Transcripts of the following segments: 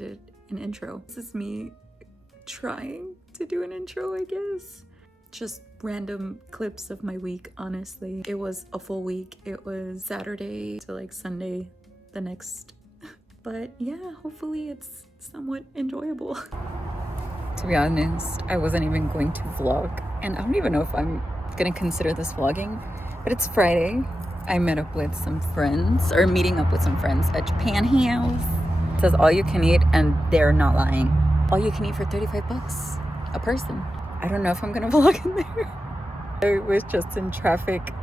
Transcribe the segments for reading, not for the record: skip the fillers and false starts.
did an intro. This is me trying to do an intro, I guess. Just random clips of my week, honestly. It was a full week. It was Saturday to like Sunday the next. But yeah, hopefully it's somewhat enjoyable. To be honest, I wasn't even going to vlog, and I don't even know if I'm gonna consider this vlogging, but it's Friday. I met up with some friends, or meeting up with some friends at Japan House. It says all you can eat, and they're not lying. All you can eat for 35 bucks a person. I don't know if I'm gonna vlog in there. I was just in traffic.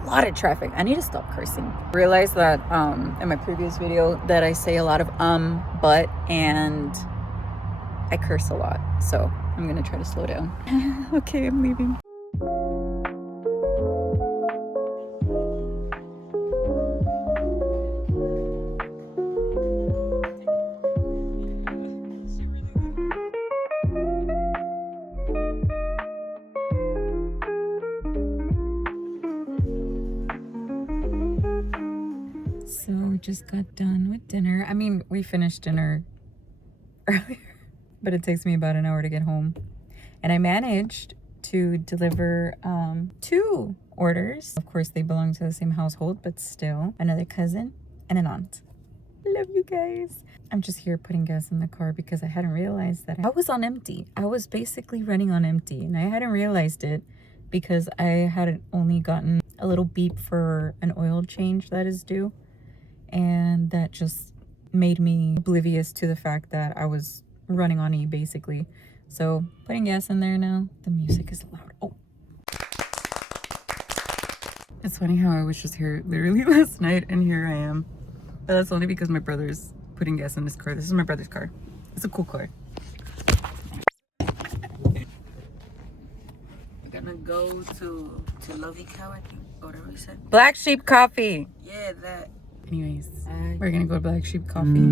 A lot of traffic. I need to stop cursing. Realized that in my previous video that I say a lot of but, and I curse a lot. So I'm gonna try to slow down. Okay, I'm leaving. So just got done with dinner. I mean, we finished dinner earlier, but it takes me about an hour to get home. And I managed to deliver 2 orders. Of course, they belong to the same household, but still, another cousin and an aunt. Love you guys. I'm just here putting gas in the car because I hadn't realized that I was on empty. I was basically running on empty, and I hadn't realized it because I had only gotten a little beep for an oil change that is due. And that just made me oblivious to the fact that I was running on E, basically. So putting gas in there now. The music is loud. Oh, it's funny how I was just here literally last night, and here I am. But that's only because my brother's putting gas in his car. This is my brother's car. It's a cool car. We're gonna go to Lovey Cow, I think, or whatever you said. Black Sheep Coffee. Yeah, that. Anyways, we're gonna go to Black Sheep Coffee.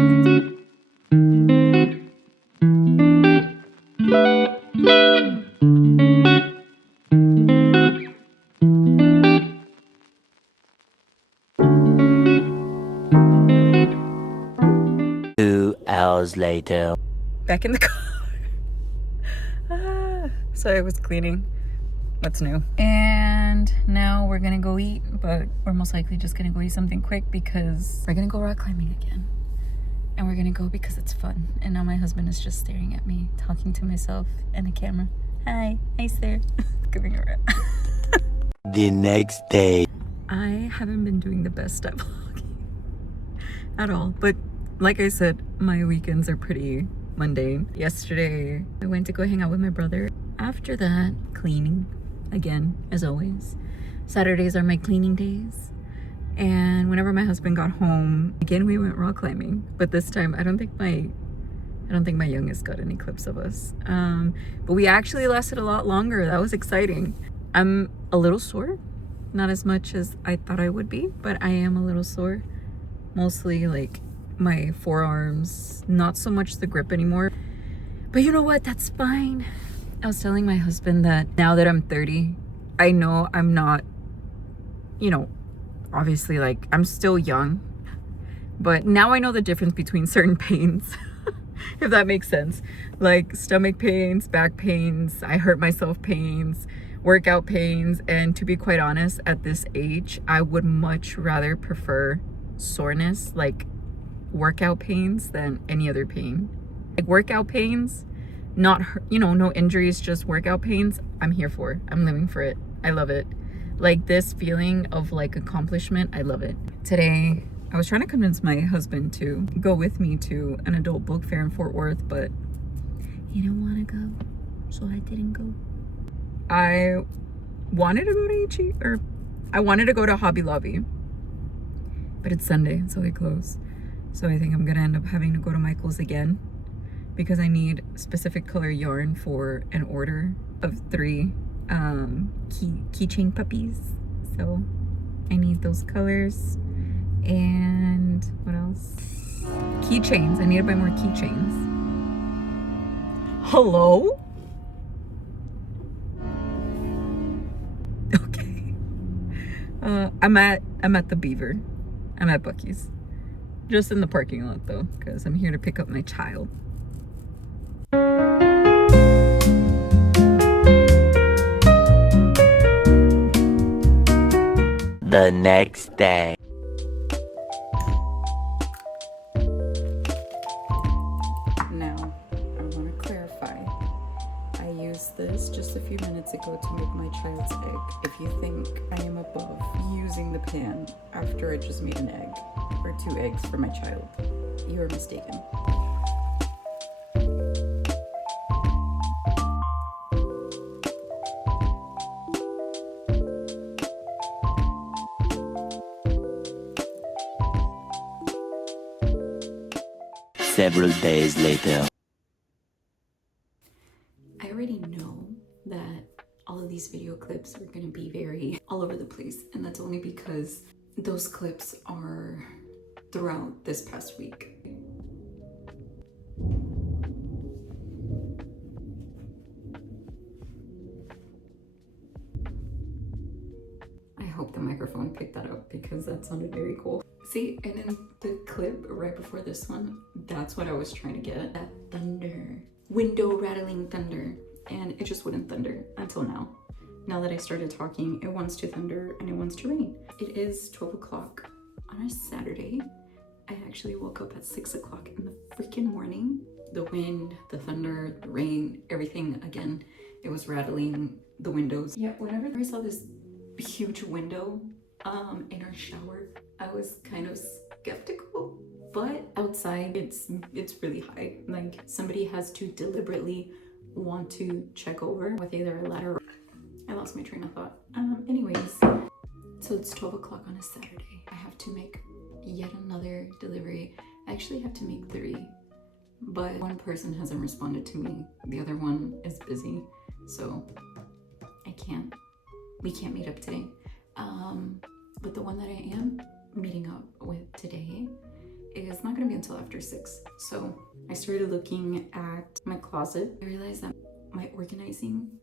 2 hours later. Back in the car. So I was cleaning. What's new? And now we're gonna go eat, but we're most likely just gonna go eat something quick because we're gonna go rock climbing again. And we're gonna go because it's fun. And now my husband is just staring at me, talking to myself and the camera. Hi sir. Giving a rip. The next day. I haven't been doing the best at vlogging at all, but like I said, my weekends are pretty mundane. Yesterday, I went to go hang out with my brother. After that, cleaning again, as always. Saturdays are my cleaning days. And whenever my husband got home, again, we went rock climbing. But this time, I don't think my youngest got any clips of us. But we actually lasted a lot longer. That was exciting. I'm a little sore. Not as much as I thought I would be, but I am a little sore. Mostly like my forearms, not so much the grip anymore. But you know what? That's fine. I was telling my husband that now that I'm 30, I know I'm not, obviously, like, I'm still young, but now I know the difference between certain pains, if that makes sense. Like stomach pains, back pains, I hurt myself pains, workout pains, and to be quite honest, at this age, I would much rather prefer soreness, like workout pains, than any other pain. Like workout pains, not, no injuries, just workout pains, I'm here for. I'm living for it. I love it. Like this feeling of like accomplishment, I love it. Today, I was trying to convince my husband to go with me to an adult book fair in Fort Worth, but he didn't want to go, so I didn't go. I wanted to go to H-E, or I wanted to go to Hobby Lobby, but it's Sunday, so they close. So I think I'm gonna end up having to go to Michael's again because I need specific color yarn for an order of 3 keychain puppies. So I need those colors. And what else? Keychains. I need to buy more keychains. Hello? Okay. I'm at the Beaver. I'm at Buc-ee's. Just in the parking lot though, because I'm here to pick up my child. The next day. Now, I want to clarify. I used this just a few minutes ago to make my child's egg. If you think I am above using the pan after I just made an egg or 2 eggs for my child, you are mistaken. Several days later. I already know that all of these video clips are going to be very all over the place, and that's only because those clips are throughout this past week. I hope the microphone picked that up because that sounded very cool. See, and in the clip right before this one, that's what I was trying to get. That thunder. Window rattling thunder. And it just wouldn't thunder until now. Now that I started talking, it wants to thunder and it wants to rain. It is 12 o'clock on a Saturday. I actually woke up at 6 o'clock in the freaking morning. The wind, the thunder, the rain, everything again. It was rattling the windows. Yeah, whenever I saw this huge window in our shower, I was kind of skeptical. But outside, it's really high. Like somebody has to deliberately want to check over with either a ladder or... I lost my train of thought. Anyways, so it's 12 o'clock on a Saturday. I have to make yet another delivery. I actually have to make 3, but one person hasn't responded to me. The other one is busy, so we can't meet up today. But the one that I am meeting up with today is not gonna be until after 6. So I started looking at my closet. I realized that my organizing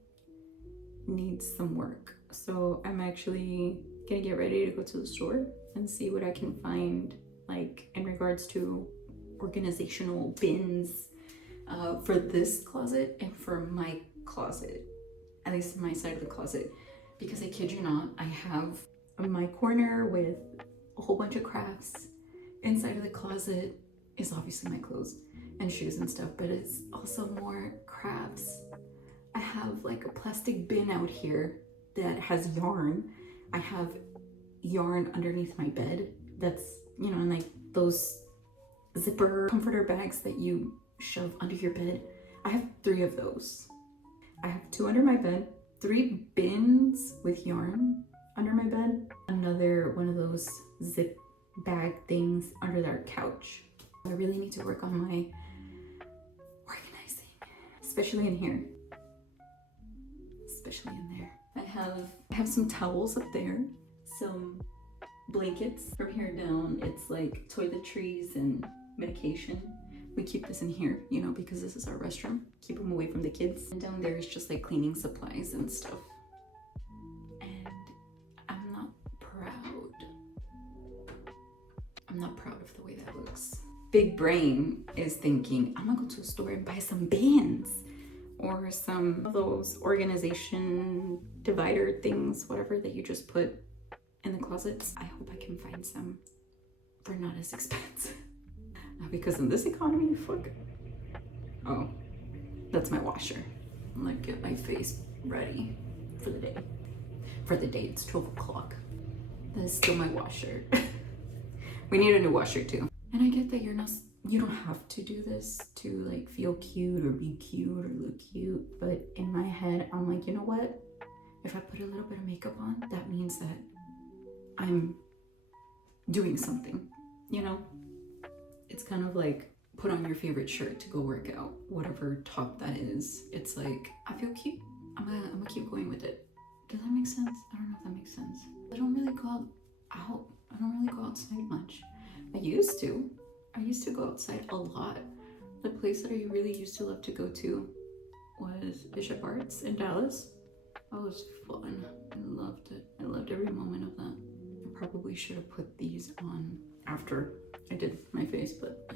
needs some work. So I'm actually gonna get ready to go to the store and see what I can find, like in regards to organizational bins for this closet and for my closet, at least my side of the closet. Because I kid you not, I have my corner with a whole bunch of crafts. Inside of the closet is obviously my clothes and shoes and stuff, but it's also more crafts. I have like a plastic bin out here that has yarn. I have yarn underneath my bed that's, you know, like those zipper comforter bags that you shove under your bed. I have 3 of those. I have 2 under my bed, 3 bins with yarn under my bed, another one of those zip bag things under our couch. I really need to work on my organizing, especially in here, especially in there. I have some towels up there, some blankets. From here down, it's like toiletries and medication. We keep this in here, you know, because this is our restroom. Keep them away from the kids. And down there is just like cleaning supplies and stuff. And I'm not proud of the way that looks. Big brain is thinking, I'm gonna go to the store and buy some bands or some of those organization divider things, whatever that you just put in the closets. I hope I can find some for not as expensive. Because in this economy, fuck. Oh, that's my washer. I'm like, get my face ready for the day. For the day, it's 12 o'clock. That is still my washer. We need a new washer too. And I get that you don't have to do this to like feel cute or be cute or look cute. But in my head, I'm like, you know what? If I put a little bit of makeup on, that means that I'm doing something, you know? It's kind of like put on your favorite shirt to go work out, whatever top that is. It's like, I feel cute. I'm gonna keep going with it. Does that make sense? I don't know if that makes sense. I don't really go out. I don't really go outside much. I used to go outside a lot. The place that I really used to love to go to was Bishop Arts in Dallas. That was fun. I loved it. I loved every moment of that. I probably should have put these on after I did my face, but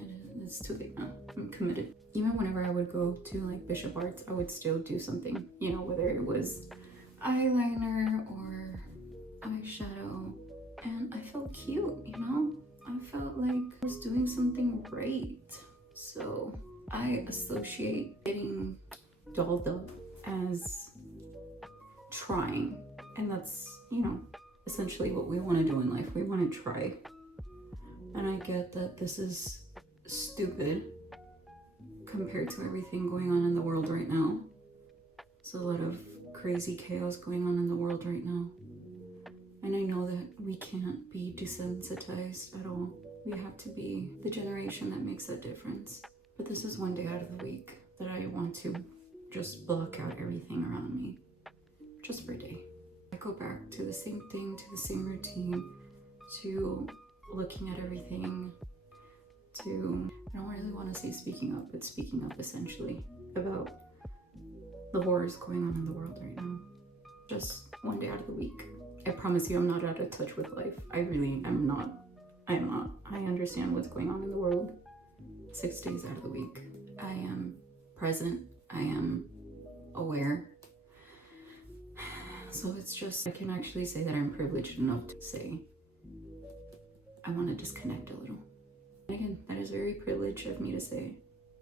it's too late now. I'm committed. Even whenever I would go to like Bishop Arts, I would still do something, you know, whether it was eyeliner or eyeshadow, and I felt cute, you know? I felt like I was doing something right. So I associate getting dolled up as trying, and that's, you know, essentially what we want to do in life. We want to try. And I get that this is stupid compared to everything going on in the world right now. There's a lot of crazy chaos going on in the world right now. And I know that we can't be desensitized at all. We have to be the generation that makes that difference. But this is one day out of the week that I want to just block out everything around me. Just for a day. I go back to the same thing, to the same routine, to looking at everything, to, I don't really want to say speaking up, but speaking up essentially about the horrors going on in the world right now. Just one day out of the week. I promise you I'm not out of touch with life. I really am not. I am not. I understand what's going on in the world 6 days out of the week. I am present. I am aware. So it's just, I can actually say that I'm privileged enough to say I want to disconnect a little. And again, that is very privileged of me to say.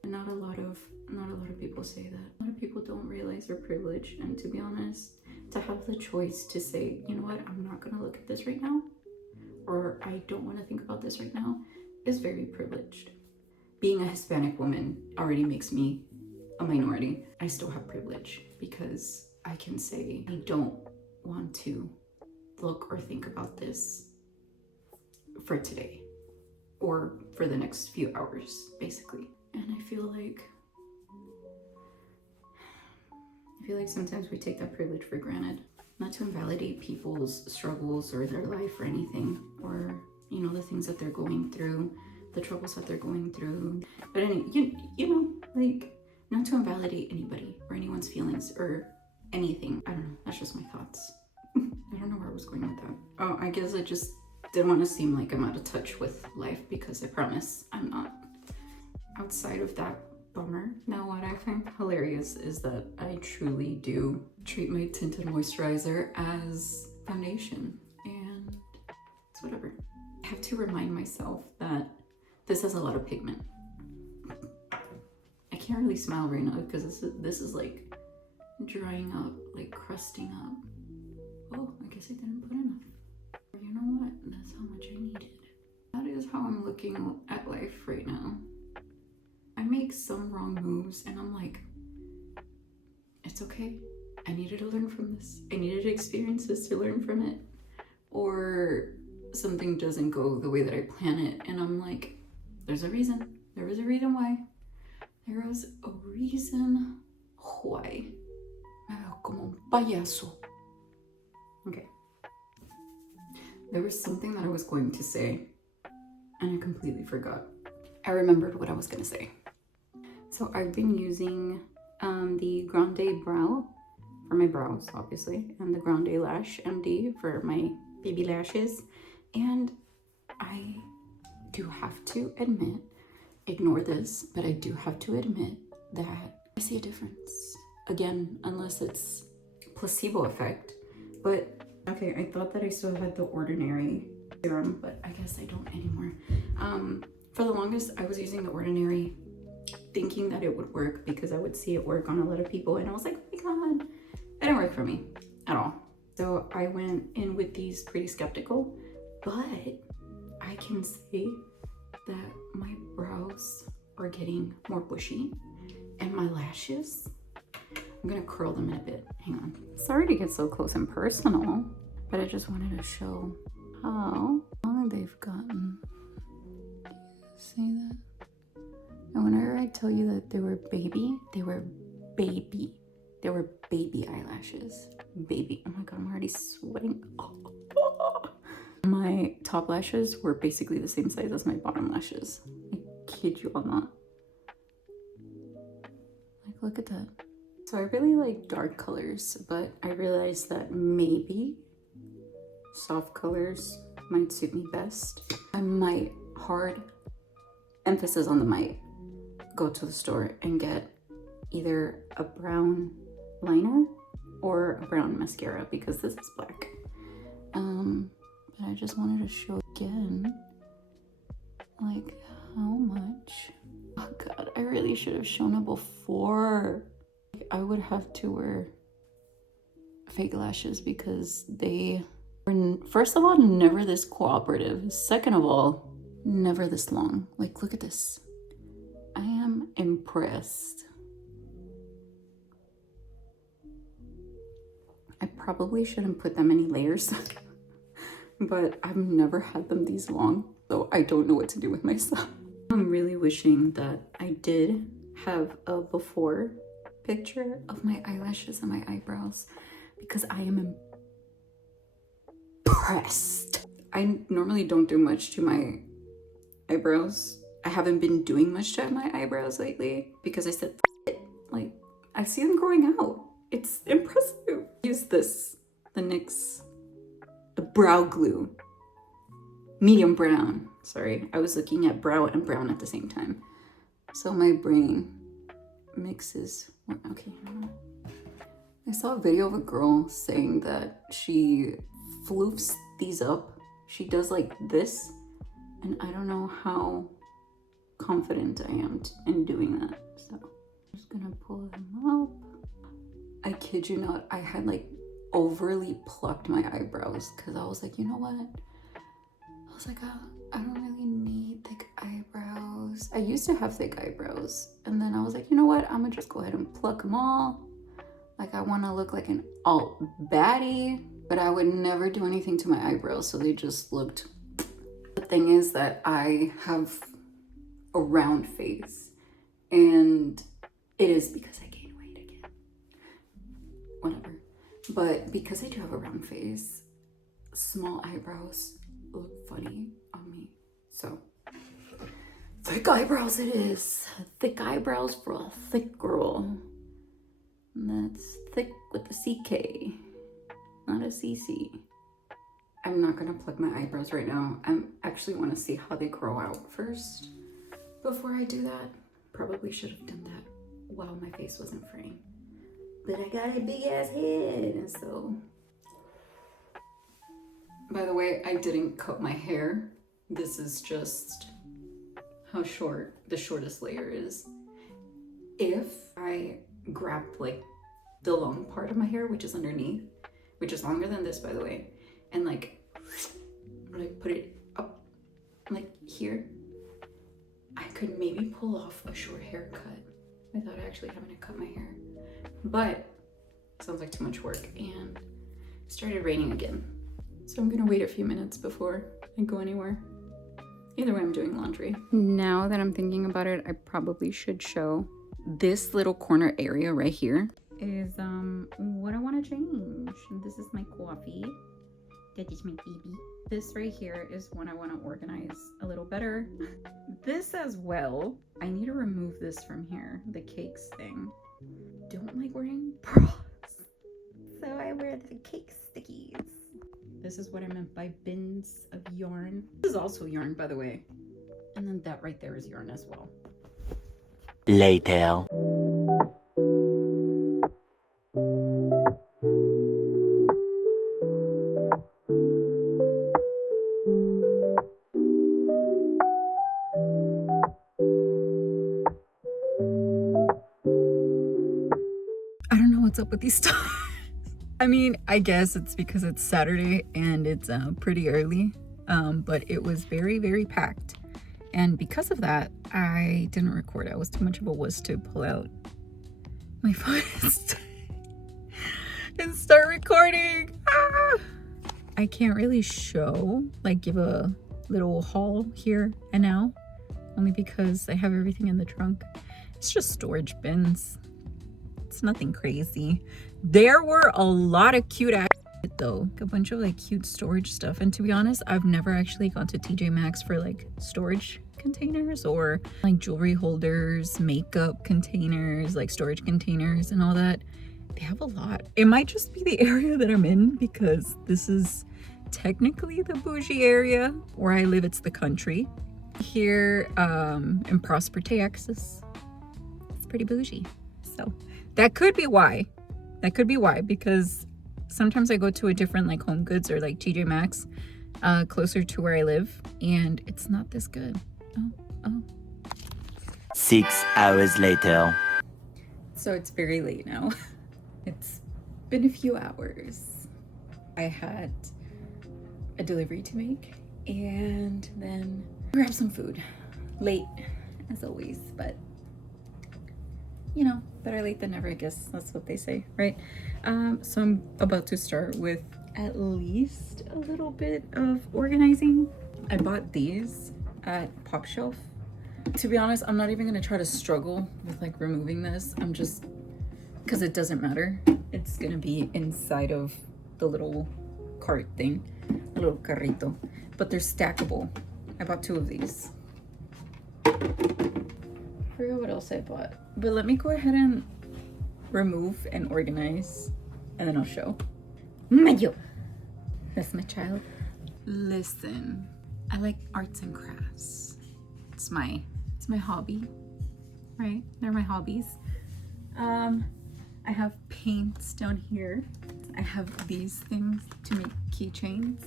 And not a lot of people say that. A lot of people don't realize their privilege, and to be honest, to have the choice to say, you know what, I'm not gonna look at this right now, or I don't want to think about this right now, is very privileged. Being a Hispanic woman already makes me a minority. I still have privilege because I can say I don't want to look or think about this for today or for the next few hours, basically. And I feel like sometimes we take that privilege for granted. Not to invalidate people's struggles or their life or anything, or, you know, the things that they're going through, the troubles that they're going through. But you know, like, not to invalidate anybody or anyone's feelings or anything. I don't know. That's just my thoughts. I don't know where I was going with that. Oh, I guess I just didn't want to seem like I'm out of touch with life, because I promise I'm not. Outside of that bummer. Now, what I find hilarious is that I truly do treat my tinted moisturizer as foundation, and it's whatever. I have to remind myself that this has a lot of pigment. I can't really smile right now because this is like drying up, like crusting up. Oh, I guess I didn't put enough. You know what? That's how much I needed. That is how I'm looking at life right now. I make some wrong moves and I'm like, it's okay. I needed to learn from this. I needed to experience this to learn from it. Or something doesn't go the way that I plan it, and I'm like, there's a reason. There was a reason why. There was a reason why. Me veo como un payaso. Okay. There was something that I was going to say, and I completely forgot. I remembered what I was going to say. So I've been using the GrandeBROW for my brows, obviously, and the GrandeLASH MD for my baby lashes. And I do have to admit, ignore this, but I do have to admit that I see a difference. Again, unless it's placebo effect. But okay, I thought that I still had the Ordinary serum, but I guess I don't anymore. For the longest, I was using the Ordinary thinking that it would work because I would see it work on a lot of people, and I was like, oh my god, it didn't work for me at all. So I went in with these pretty skeptical, but I can say that my brows are getting more bushy, and my lashes, I'm gonna curl them in a bit. Hang on. Sorry to get so close and personal, but I just wanted to show how long they've gotten. See that? And whenever I tell you that they were baby, they were baby. They were baby eyelashes. Baby. Oh my god, I'm already sweating. Oh. My top lashes were basically the same size as my bottom lashes. I kid you all not. Like, look at that. So I really like dark colors, but I realized that maybe soft colors might suit me best. I might hard emphasis on the might, go to the store and get either a brown liner or a brown mascara, because this is black. But I just wanted to show again, like, how much. Oh god, I really should have shown it before. I would have to wear fake lashes because they were, first of all, never this cooperative. Second of all, never this long. Like, look at this. I am impressed. I probably shouldn't put that many layers, but I've never had them these long, so I don't know what to do with myself. I'm really wishing that I did have a before picture of my eyelashes and my eyebrows, because I am impressed. I normally don't do much to my eyebrows. I haven't been doing much to my eyebrows lately because I said, it. Like, I see them growing out. It's impressive. Use this, the NYX, the brow glue, medium brown. Sorry, I was looking at brow and brown at the same time. So my brain mixes, okay. I saw a video of a girl saying that she floofs these up. She does like this, and I don't know how confident I am in doing that. So I'm just gonna pull them up. I kid you not, I had like overly plucked my eyebrows because I was like, you know what? I was like, I don't really need thick eyebrows. I used to have thick eyebrows, and then I was like, you know what? I'm gonna just go ahead and pluck them all. Like, I want to look like an alt baddie, but I would never do anything to my eyebrows, so they just looked. The thing is that I have a round face, and it is because I gained weight again. Whatever. But because I do have a round face, small eyebrows look funny on me. So, thick eyebrows it is. Thick eyebrows for a thick girl. And that's thick with the CK, not a CC. I'm not gonna pluck my eyebrows right now. I actually want to see how they grow out first before I do that. Probably should have done that while my face wasn't fraying. But I got a big ass head, and so. By the way, I didn't cut my hair. This is just how short the shortest layer is. If I grabbed like the long part of my hair, which is underneath, which is longer than this, by the way, and like put it up like here, I could maybe pull off a short haircut without actually having to cut my hair. But it sounds like too much work, and it started raining again. So I'm gonna wait a few minutes before I go anywhere. Either way, I'm doing laundry. Now that I'm thinking about it, I probably should show this little corner area right here is what I want to change. This is my coffee. That is my baby. This right here is what I want to organize a little better. This as well. I need to remove this from here, the cakes thing. Don't like wearing bras, so I wear the cake stickies. This is what I meant by bins of yarn. This is also yarn, by the way. And then that right there is yarn as well. Later. I don't know what's up with these stars. I mean, I guess it's because it's Saturday and it's pretty early, but it was very, very packed. And because of that, I didn't record. I was too much of a wuss to pull out my phone and start recording. Ah! I can't really show, like give a little haul here and now, only because I have everything in the trunk. It's just storage bins. It's nothing crazy. There were a lot of cute ass though, a bunch of like cute storage stuff. And to be honest, I've never actually gone to TJ Maxx for like storage containers or like jewelry holders, makeup containers, like storage containers and all that. They have a lot. It might just be the area that I'm in because this is technically the bougie area. Where I live, it's the country. here in Prosper, Texas. It's pretty bougie. So that could be why. That could be why, because sometimes I go to a different like Home Goods or like TJ Maxx closer to where I live, and it's not this good. Oh. 6 hours later. So it's very late now. It's been a few hours. I had a delivery to make and then grab some food. Late as always, but you know, better late than never, I guess that's what they say, right? So I'm about to start with at least a little bit of organizing. I bought these at Pop Shelf. To be honest, I'm not even gonna try to struggle with like removing this. I'm just, because it doesn't matter. It's gonna be inside of the little cart thing, a little carrito, but they're stackable. I bought 2 of these. I forgot what else I bought, but let me go ahead and remove and organize, and then I'll show. Mayo, that's my child. Listen, I like arts and crafts. It's my hobby, right? They're my hobbies. I have paints down here. I have these things to make keychains.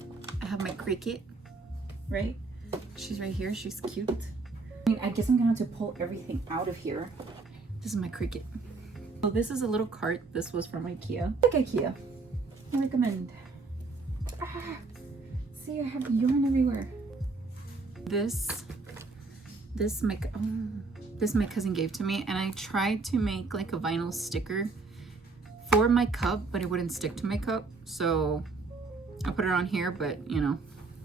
I have my cricket, right? She's right here, she's cute. I mean, I guess I'm gonna have to pull everything out of here. This is my cricket. So this is a little cart. This was from IKEA. Like IKEA, I recommend. See, I have yarn everywhere. This my cousin gave to me, and I tried to make like a vinyl sticker for my cup, but it wouldn't stick to my cup, so I put it on here, but you know,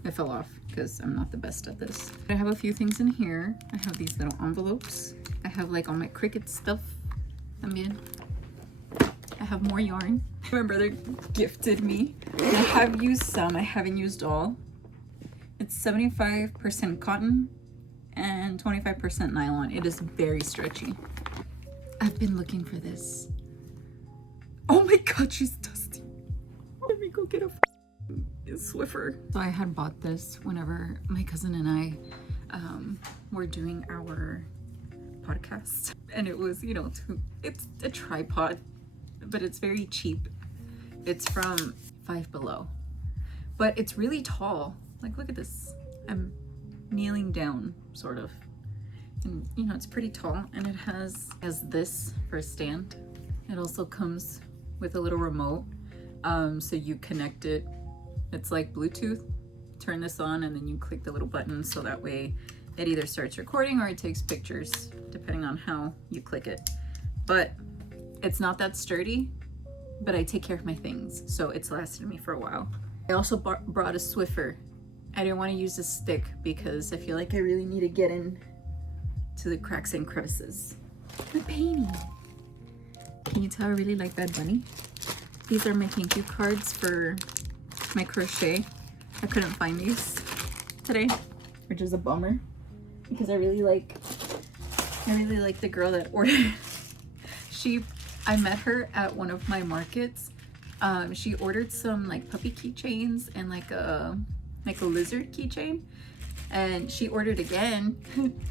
it fell off because I'm not the best at this. I have a few things in here. I have these little envelopes. I have like all my Cricut stuff. También. I have more yarn. My brother gifted me. I have used some, I haven't used all. It's 75% cotton and 25% nylon. It is very stretchy. I've been looking for this. Oh my god, she's dusty. Let me go get a Swiffer. So I had bought this whenever my cousin and I were doing our podcast, and it was, you know, it's a tripod, but it's very cheap. It's from Five Below, but it's really tall. Like, look at this. I'm kneeling down, sort of, and you know, it's pretty tall, and it has this for a stand. It also comes with a little remote, so you connect it. It's like Bluetooth. Turn this on, and then you click the little button, so that way it either starts recording or it takes pictures, depending on how you click it. But it's not that sturdy, but I take care of my things, so it's lasted me for a while. I also brought a Swiffer. I didn't want to use a stick because I feel like I really need to get in to the cracks and crevices. I'm painting. Can you tell I really like Bad Bunny? These are my thank you cards for my crochet. I couldn't find these today, which is a bummer because I really like the girl that ordered. I met her at one of my markets. She ordered some like puppy keychains and like a lizard keychain, and she ordered again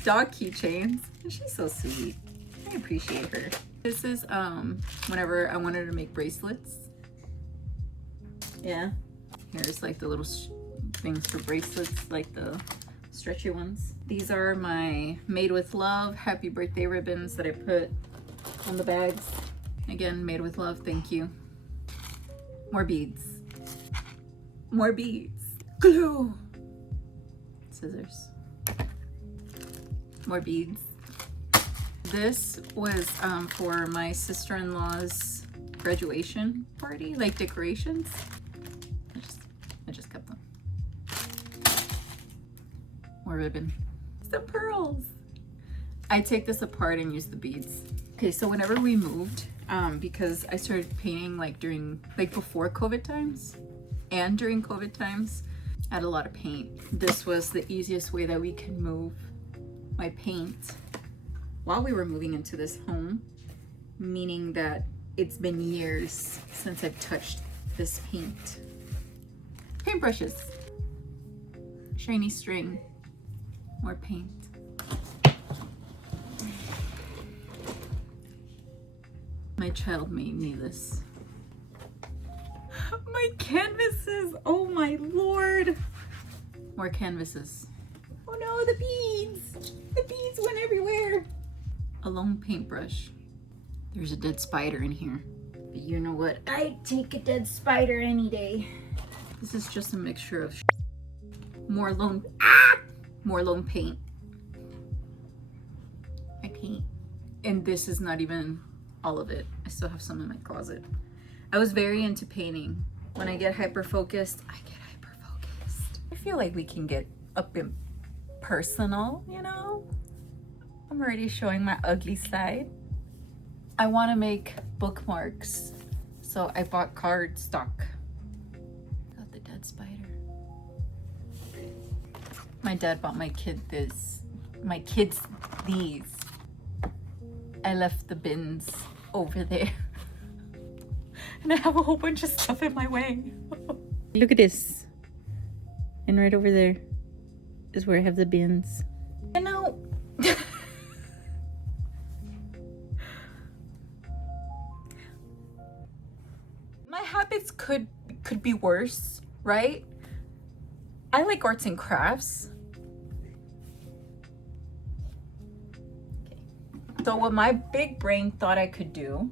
dog keychains, and she's so sweet. I appreciate her. This is whenever I wanted to make bracelets. Yeah, here's like the little things for bracelets, like the stretchy ones. These are my Made with Love happy birthday ribbons that I put on the bags. Again, made with love, thank you. More beads. More beads. Glue. Scissors. More beads. This was for my sister-in-law's graduation party, like decorations. I just kept them. More ribbon. Some pearls. I take this apart and use the beads. Okay, so whenever we moved, because I started painting like before COVID times and during COVID times, I had a lot of paint. This was the easiest way that we can move my paint while we were moving into this home, meaning that it's been years since I've touched this paint. Paintbrushes, shiny string, More paint. My child made me this. My canvases! Oh my lord! More canvases. Oh no, the beads! The beads went everywhere! A lone paintbrush. There's a dead spider in here. But you know what? I'd take a dead spider any day. This is just a mixture of more lone paint. I paint. And this is not even all of it. I still have some in my closet. I was very into painting. When I get hyper focused, I get hyper focused. I feel like we can get up in personal, you know? I'm already showing my ugly side. I want to make bookmarks, so I bought cardstock. Got the dead spider. My dad bought my kids these. I left the bins over there. And I have a whole bunch of stuff in my way. Look at this. And right over there is where I have the bins. You know, my habits could be worse, right? I like arts and crafts. Okay. So what my big brain thought I could do,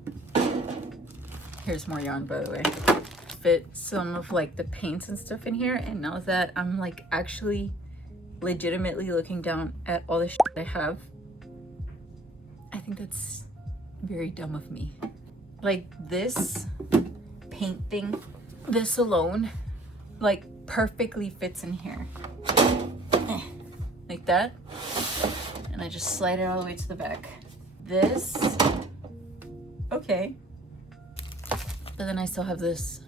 here's more yarn by the way, fit some of like the paints and stuff in here, and now that I'm like actually legitimately looking down at all the shit I have, I think that's very dumb of me. Like this paint thing, this alone, like perfectly fits in here. Like that. And I just slide it all the way to the back. This, okay. But then I still have this.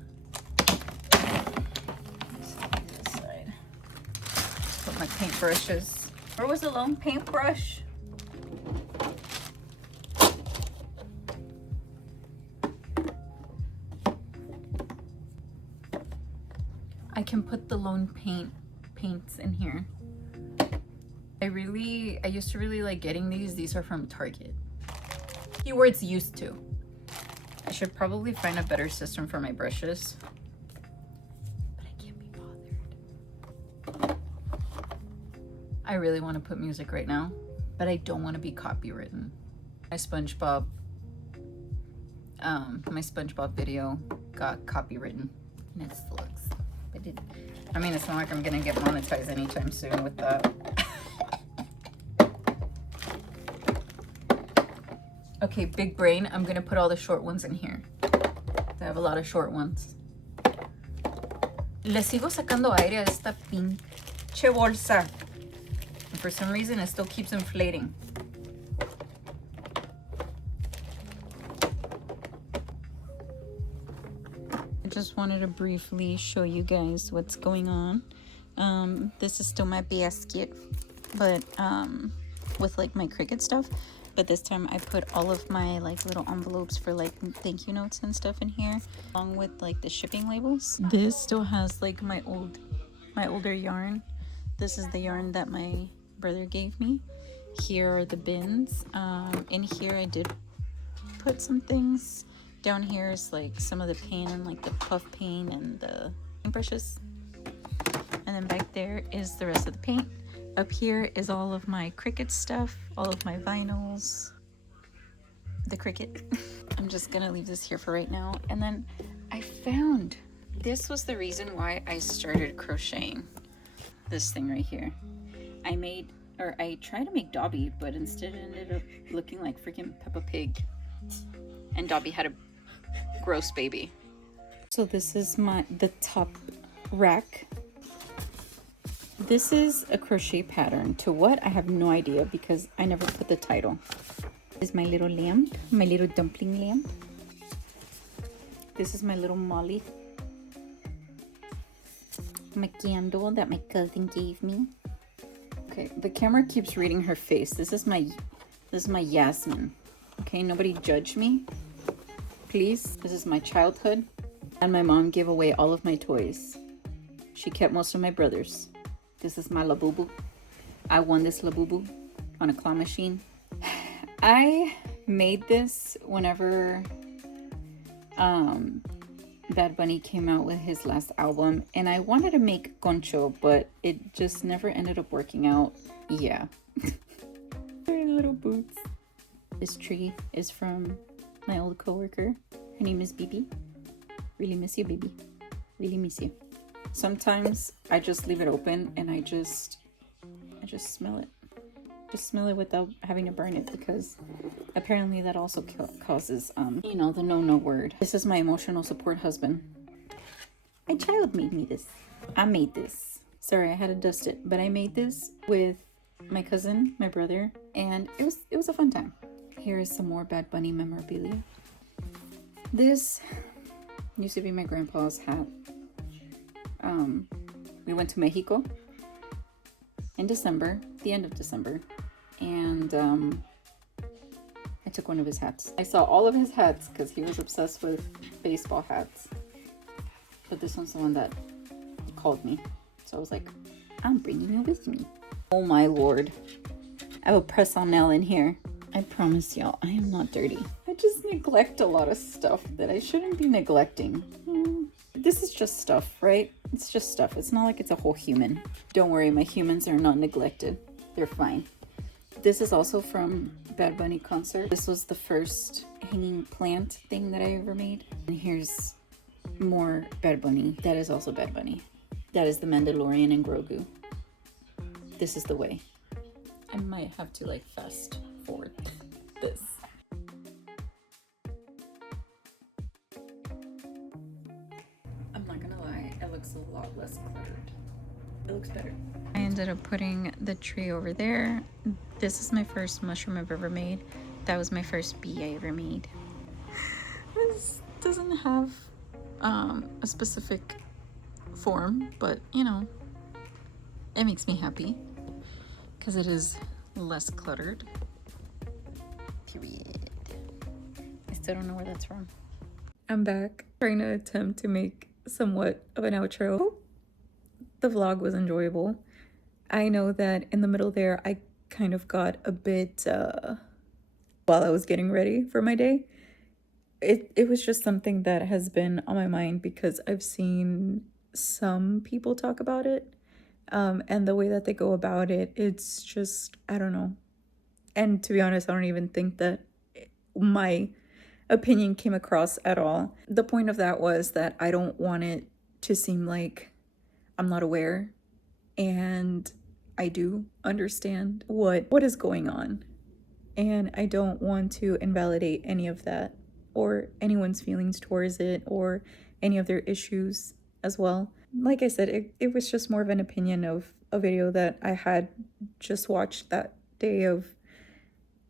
This side. Put my paintbrushes. Where was the lone paintbrush? I can put the lone paints in here. I used to really like getting these. These are from Target. Keywords used to. I should probably find a better system for my brushes. But I can't be bothered. I really want to put music right now, but I don't want to be copywritten. My SpongeBob video got copywritten, and it sucks. I mean, it's not like I'm gonna get monetized anytime soon with that. Okay, big brain. I'm gonna put all the short ones in here. I have a lot of short ones. Le sigo sacando aire a esta pinche bolsa. And for some reason, it still keeps inflating. I just wanted to briefly show you guys what's going on. This is still my basket, but with like my Cricut stuff. But this time I put all of my like little envelopes for like thank you notes and stuff in here, along with like the shipping labels. This still has like my older yarn. This is the yarn that my brother gave me. Here are the bins. In here I did put some things. Down here is like some of the paint and like the puff paint and the paintbrushes. And then back there is the rest of the paint. Up here is all of my Cricut stuff, all of my vinyls, the Cricut. I'm just gonna leave this here for right now. And then I found, this was the reason why I started crocheting this thing right here. I tried to make Dobby, but instead it ended up looking like freaking Peppa Pig. And Dobby had a gross baby. So this is the top rack. This is a crochet pattern. To what? I have no idea because I never put the title. This is my little lamp, my little dumpling lamp. This is my little Molly. My candle that my cousin gave me. Okay, the camera keeps reading her face. This is my Yasmin. Okay, nobody judge me, please. This is my childhood, and my mom gave away all of my toys. She kept most of my brother's. This is my Labubu. I won this Labubu on a claw machine. I made this whenever Bad Bunny came out with his last album, and I wanted to make concho, but it just never ended up working out. Yeah. Very little boots. This tree is from my old coworker. Her name is Bibi. Really miss you, Bibi. Really miss you. Sometimes I just leave it open and I just smell it. Just smell it without having to burn it, because apparently that also causes, you know, the no word. This is my emotional support husband. My child made me this. I made this. Sorry, I had to dust it, but I made this with my cousin, my brother, and it was a fun time. Here is some more Bad Bunny memorabilia. This used to be my grandpa's hat. We went to Mexico in December, the end of December, and I took one of his hats. I saw all of his hats because he was obsessed with baseball hats, but this one's the one that called me, so I was like, I'm bringing it with me. Oh my lord, I have a press-on nail in here. I promise y'all, I am not dirty. I just neglect a lot of stuff that I shouldn't be neglecting. This is just stuff, right? It's just stuff. It's not like it's a whole human. Don't worry, my humans are not neglected. They're fine. This is also from Bad Bunny concert. This was the first hanging plant thing that I ever made. And here's more Bad Bunny. That is also Bad Bunny. That is the Mandalorian and Grogu. This is the way. I might have to like fast forward this. I'm not gonna lie, it looks a lot less cluttered. It looks better. I ended up putting the tree over there. This is my first mushroom I've ever made. That was my first bee I ever made. This doesn't have a specific form, but you know, it makes me happy because it is less cluttered. Period. I still don't know where that's from. I'm back trying to attempt to make somewhat of an outro. Hope the vlog was enjoyable. I know that in the middle there I kind of got a bit while I was getting ready for my day. It was just something that has been on my mind because I've seen some people talk about it, and the way that they go about it, it's just, I don't know. And to be honest, I don't even think that my opinion came across at all. The point of that was that I don't want it to seem like I'm not aware, and I do understand what is going on, and I don't want to invalidate any of that or anyone's feelings towards it or any of their issues as well. Like I said, it was just more of an opinion of a video that I had just watched that day of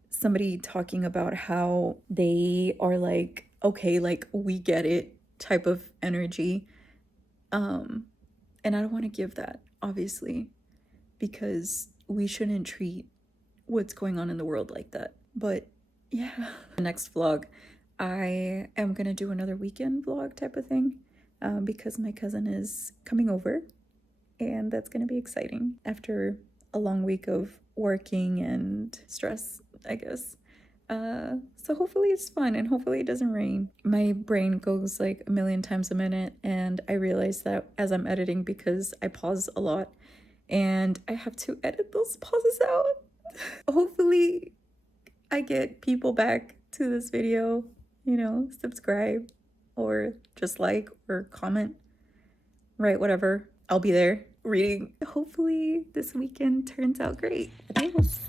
somebody talking about how they are like, okay, like we get it type of energy. And I don't want to give that, obviously, because we shouldn't treat what's going on in the world like that. But yeah, the next vlog, I am gonna do another weekend vlog type of thing, because my cousin is coming over, and that's gonna be exciting after a long week of working and stress, I guess. So hopefully it's fun and hopefully it doesn't rain. My brain goes like a million times a minute, and I realize that as I'm editing because I pause a lot and I have to edit those pauses out. Hopefully I get people back to this video, you know, subscribe or just like or comment, right? Whatever. I'll be there reading. Hopefully this weekend turns out great. Adios.